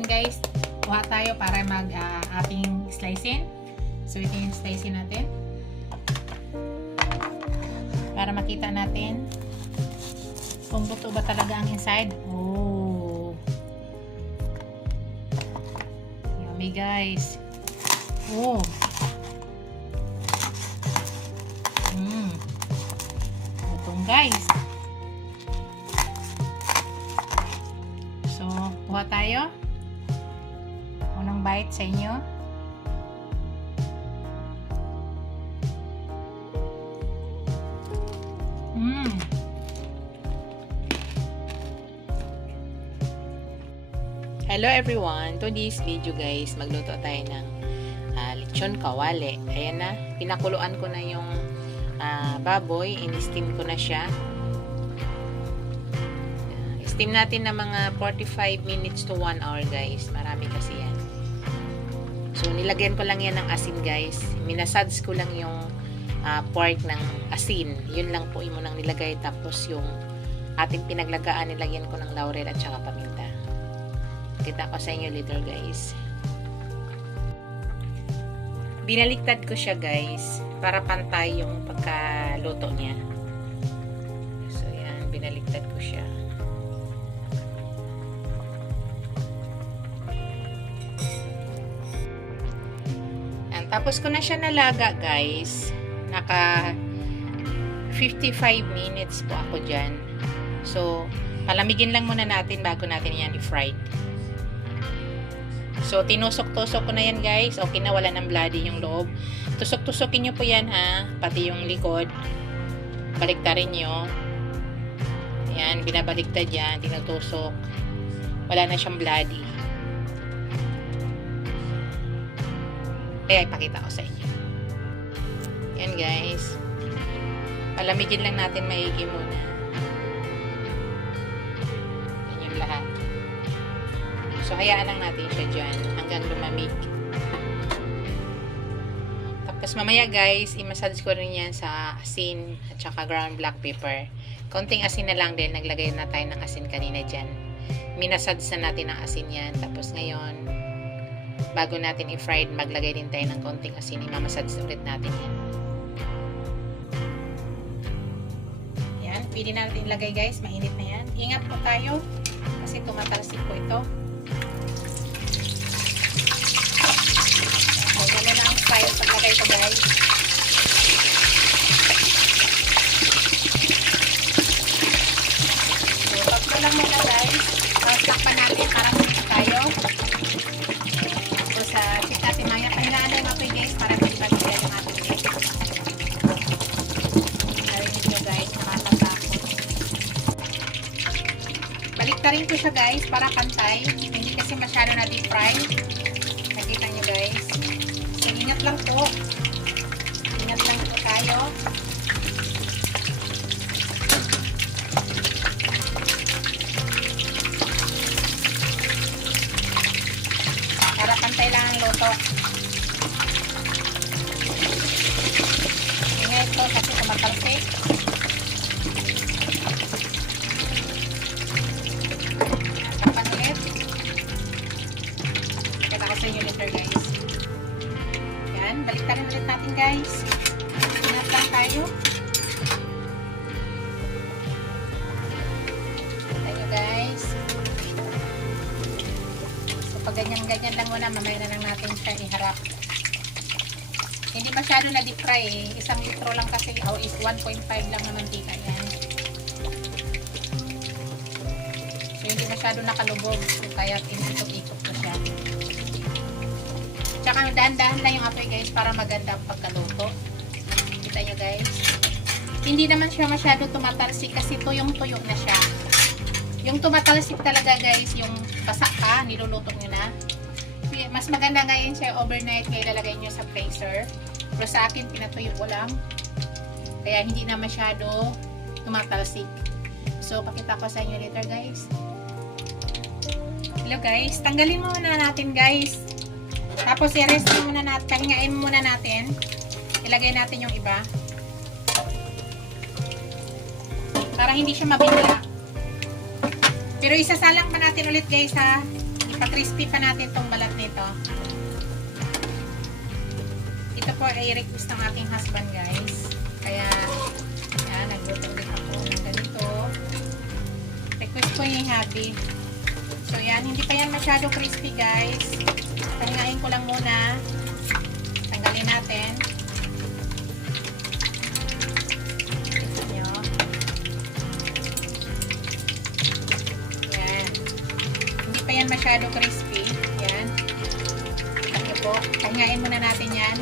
natin guys. Kuha tayo para mag ating slicing. So ito yung slicing natin. Para makita natin kung buto ba talaga ang inside. Oh. Yummy guys. Oh. Butong guys. So, kuha tayo. Unang bite sa inyo. Hello everyone! To this video guys, magluto tayo ng lechon kawali. Ayan na, pinakuluan ko na yung baboy, in-steam ko na siya. Steam natin na mga 45 minutes to 1 hour guys. Marami kasi yan. So nilagyan ko lang yan ng asin guys. Minasage ko lang yung pork ng asin. Yun lang po yung munang nilagay. Tapos yung ating pinaglagaan, nilagyan ko ng laurel at saka paminta. Kita ko sa inyo later guys. Binaliktad ko siya guys para pantay yung pagkaluto niya. So yan, binaliktad ko siya. And tapos ko na siya nalaga guys. Naka 55 minutes po ako dyan. So palamigin lang muna natin bago natin yan i-fry. So, tinusok-tusok ko na yan guys. Okay na, wala ng bloody yung loob. Tusok-tusokin nyo po yan ha. Pati yung likod. Baliktarin nyo. Ayan, binabaliktad yan. Tinutusok. Wala na siyang bloody. Kaya ipakita ko sa inyo. Yan guys. Palamigin lang natin maigi muna. Yan yung lahat. So, hayaan lang natin siya dyan hanggang lumamig. Tapos, mamaya guys, i-massage ko rin yan sa asin at saka ground black pepper. Konting asin na lang din. Naglagay na tayo ng asin kanina dyan. Minassage na natin ng asin yan. Tapos, ngayon, bago natin i-fried, maglagay din tayo ng konting asin. I-massage ulit natin yan. Yan. Pwede natin ilagay guys. Mainit na yan. Ingat po tayo kasi tumatalsik po ito. Gano'n na ang style paglagay ko guys. So, tatlo lang muna guys. Tapos takpan natin para muna tayo. So, sa sit natin maya. Pahinaan na yung apoy guys para pinipagigyan yung ating guys. Narinig nyo guys, nakakatakot. Baliktarin ko siya guys para pantay. Hindi kasi masyado na deep fry. Nakita nyo guys. Ingat lang po. Ingat lang po tayo. Para pantay lang ang luto. Ingat po kasi tumatalsik. Tapan ulit. Kita ko sa inyo later guys. Baliktarin ulit natin guys. Ingat lang tayo. Tayo guys. So pag ganyan-ganyan lang muna, mamaya na lang natin siya iharap. Hindi masyado na deep fry eh. 1 litro lang kasi, o is 1.5 lang na mantika yan. So hindi masyado nakalubog. So kaya inikot-ikot ko siya. Tsaka dahan-dahan lang yung apoy guys para maganda ang pagkaluto. Kita nyo guys. Hindi naman siya masyado tumatalsik kasi tuyong-tuyo na siya. Yung tumatalsik talaga guys, yung basa ka, niluluto nyo na. Mas maganda ngayon siya overnight kaya ilalagay nyo sa freezer. Pero sa akin, pinatuyo ko lang. Kaya hindi na masyado tumatalsik. So, pakita ko sa inyo later guys. Hello guys. Tanggalin muna natin guys. Tapos i-rest muna natin, pahingain muna natin. Ilagay natin yung iba. Para hindi siya mabigla. Pero isasalang pa natin ulit guys ha. Pa-crispy pa natin tong balat nito. Ito po ay request ng aking husband, guys. Kaya, yan, nagluto ulit ako ng ganito. Request ko yung happy. So, yan. Hindi pa yan masyado crispy, guys. Tangain ko lang muna. Tanggalin natin. Ito nyo. Yan. Hindi pa yan masyado crispy. Yan. Ito nyo po. Tangain muna natin yan.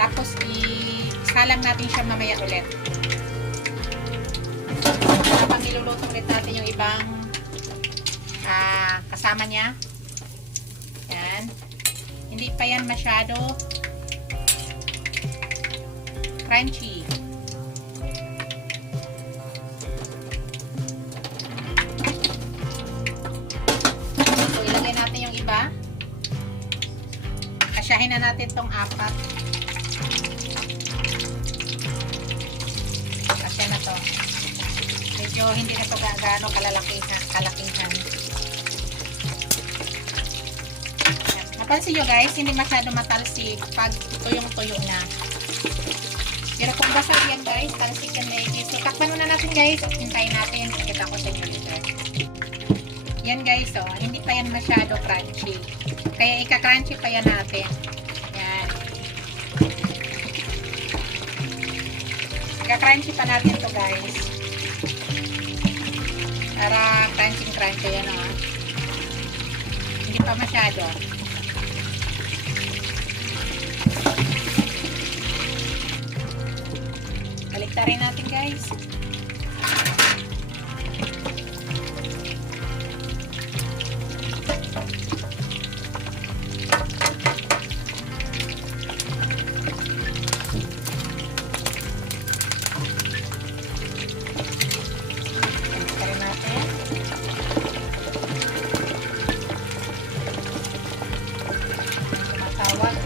Tapos, isalang natin siya mamaya ulit. Habang niluluto ulit natin yung ibang kasama niya. Yan. Hindi pa yan masyado crunchy. So, ilagay natin yung iba. Kasyahin na natin tong 4. Kasya na to. Medyo hindi na to gaano kalakihan. Napansin nyo guys, hindi masyado matalsik pag tuyong-tuyo na. Pero kung basa yan guys, talsik yan maigi. So takpan muna natin guys, hintayin natin. Pakita ko sa inyo dito. Yan guys, oh, hindi pa yan masyado crunchy. Kaya ika-crunchy pa yan natin. Yan. Ika-crunchy pa natin to guys. Para crunchy yan oh. Hindi pa masyado. Baliktarin natin guys. Baliktarin natin. Tumatawag.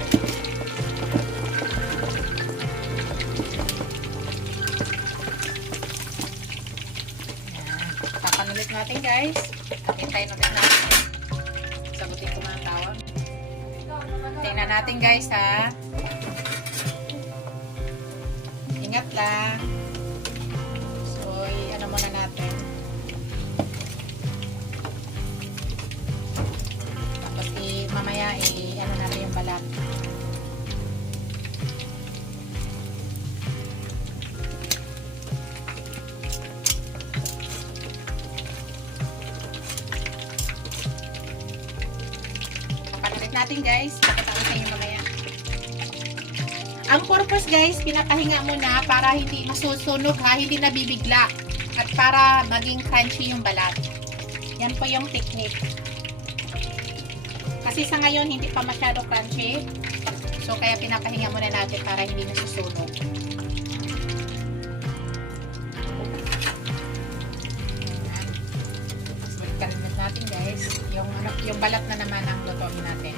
Ulit natin guys. Hintayin ulit natin. Sagutin ko mga tawag. Tingnan natin guys ha. Ingat lang. So, ano muna natin. Tapos mamaya ano natin yung balat. Natin guys, pakita ko sa inyo mamaya. Ang purpose guys, pinapahinga muna para hindi masusunog ha, hindi nabibigla at para maging crunchy yung balat. Yan po yung technique. Kasi sa ngayon hindi pa masyado crunchy, so kaya pinapahinga muna natin para hindi nasusunog. Balikan natin guys, yung balat na naman ang lutuin natin.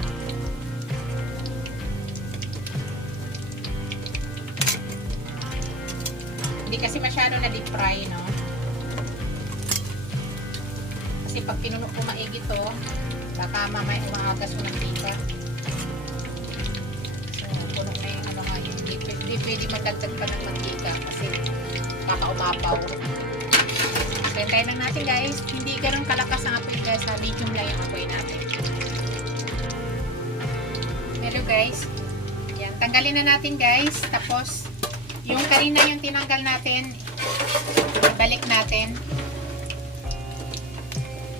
Hindi kasi masyado na deep fry, no? Kasi pag pinuno ko maigi to, baka mamaya umaagas mo ng tika. So, puno na yung ano nga yun. Hindi pwede magdagdag pa ng mantika kasi baka umapaw. So, hintayin lang natin guys. Hindi ganun kalakas ang apoy guys. Medium lang yung apoy natin. Hello guys. Yan. Tanggalin na natin guys. Tapos, yung karina yung tinanggal natin, ibalik natin.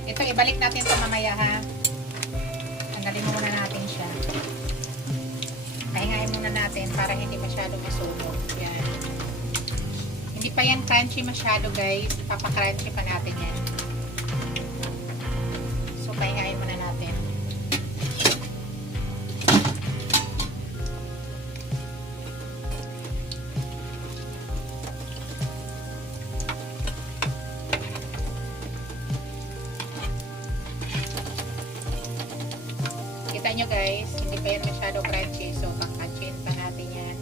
Ito, ibalik natin ito mamaya ha. Tanggalin muna natin siya. Pahingain muna natin para hindi masyado masunog. Yan. Hindi pa yan crunchy masyado guys. Papakrunchy pa natin yan. So, pahingain muna natin. Kita nyo guys, hindi pa yan masyado crunchy. So, kakachin pa natin yan.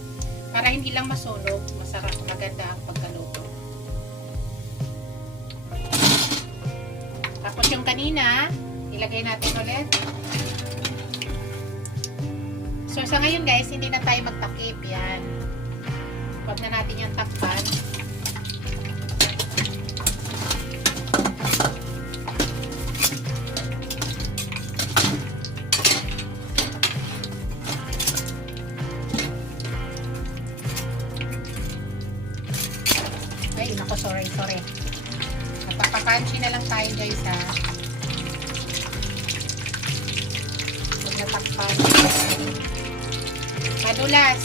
Para hindi lang masunog, masarap, maganda ang pagkaluto. Tapos yung kanina, ilagay natin ulit. So, sa ngayon guys, hindi na tayo magtakip. Yan. Huwag na natin yung takpan. Ay, naku, sorry. Napapakanchy na lang tayo guys ha. Huwag natakpan. Madulas.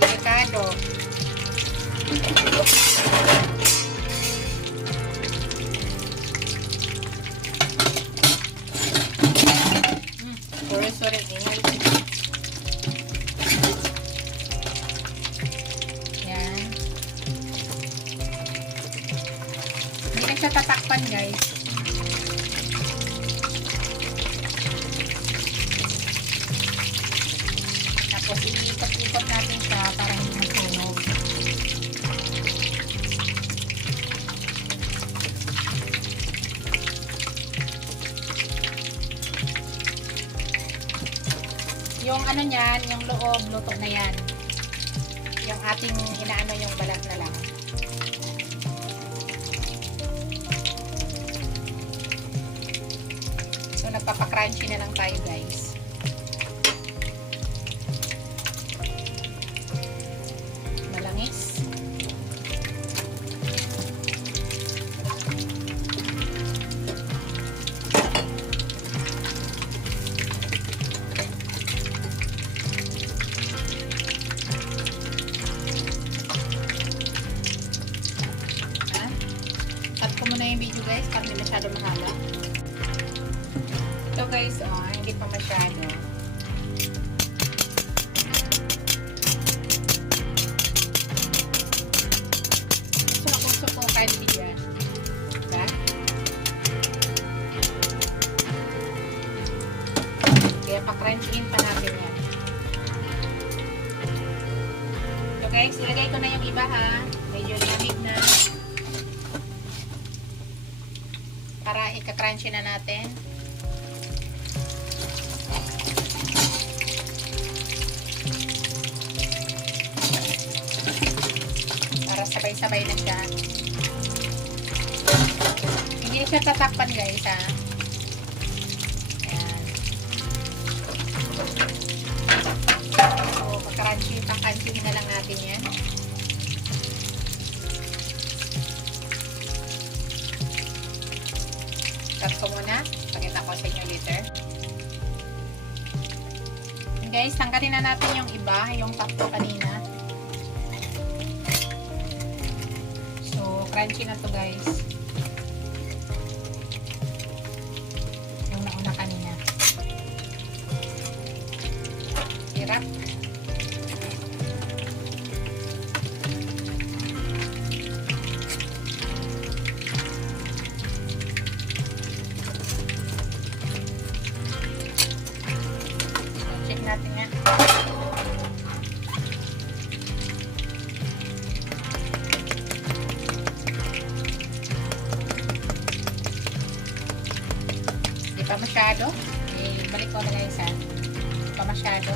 Delikado. Sorry. Yan. Hindi na siya tatakpan guys. Tapos iikot-ikot natin siya para hindi masunog. Yung ano niyan, yung loob, luto na yan. Yung ating inaano yung balat na lang. So, nagpapakrunchy na lang tayo guys. Malangis. Cut ko muna yung video guys para hindi masyado mahaba. Ito guys, hindi pa masyado. So kung kahit bigyan. Diba? Kaya pa-crunchihin pa natin yan. So guys, ilagay ko na yung iba ha. Medyo lamig na. Para ika-crunchy na natin. Para sabay-sabay na siya. Hindi siya tatakpan guys ha. Ayan. So, pag-crunchy, pang-crunchy na lang natin yan. Cut ko muna. Pakita ko sa inyo later. And guys, tanggalin na natin yung iba, yung tatlo kanina. So, crunchy na to guys. Yung nauna kanina. Hirap. Natin yan. Di pa masyado. Balik ko na guys ha. Di pa masyado.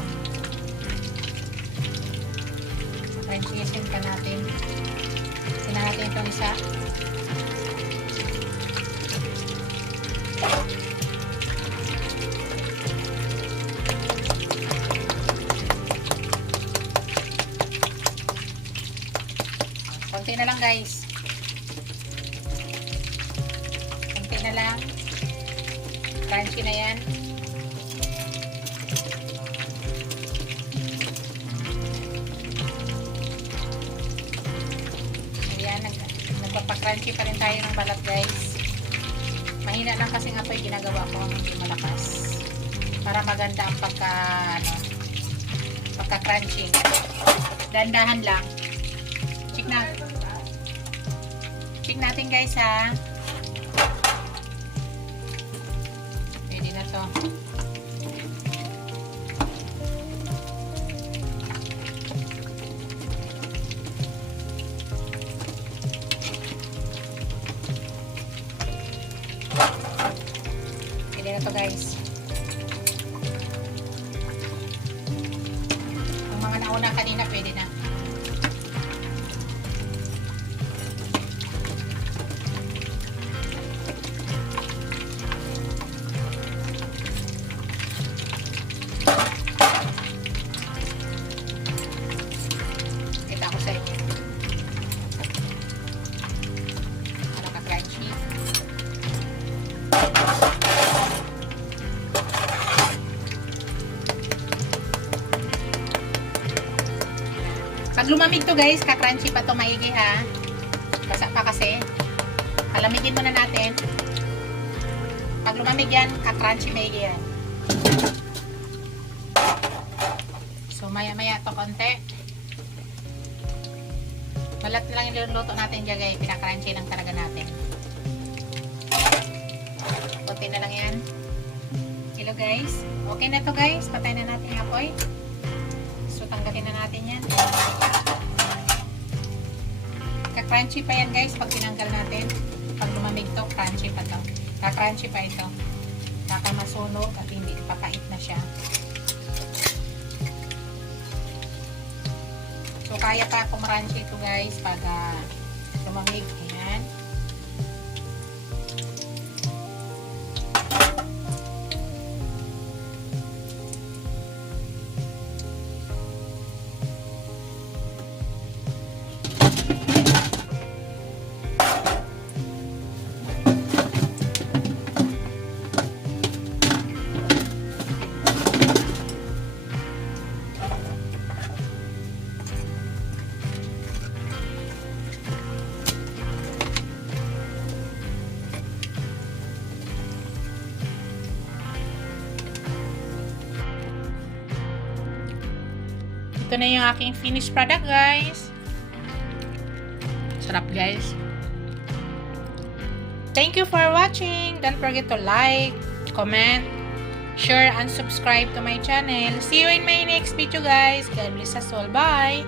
Crunchy-sin pa natin. Sina natin itong isa. Konti na lang guys. Konti na lang. Crunchy na yan. Ayan, nagpapakrunchy pa rin tayo ng balat guys. Mahina lang kasi nga po yung ginagawa ko, hindi malakas. Para maganda ang pagka-crunchy. Dandahan lang. Check natin guys ha. Pwede na to. nauna kanina, pwede na. Kita ko sa inyo. Ano ka crunchy? Pag lumamig to guys, ka-crunchy pa to maigi ha. Basa pa kasi. Palamigin muna natin. Pag lumamig yan, ka-crunchy maigi yan. So maya-maya to konti. Balat na lang yung luto natin dyan guys. Pinaka-crunchy lang talaga natin. Konti na lang yan. Hello guys. Okay na to guys. Patay na natin yung apoy. So tanggalin na natin yan. Ka-crunchy pa yan guys pag tinanggal natin. Pag lumamig to, crunchy pa to. Ka-crunchy pa ito. Baka masunog at hindi papait na siya. So kaya pa crunchy ito guys pag lumamig. Ayan. Ito na yung aking finished product guys. Sarap guys. Thank you for watching. Don't forget to like, comment, share, and subscribe to my channel. See you in my next video guys. God bless us all. Bye!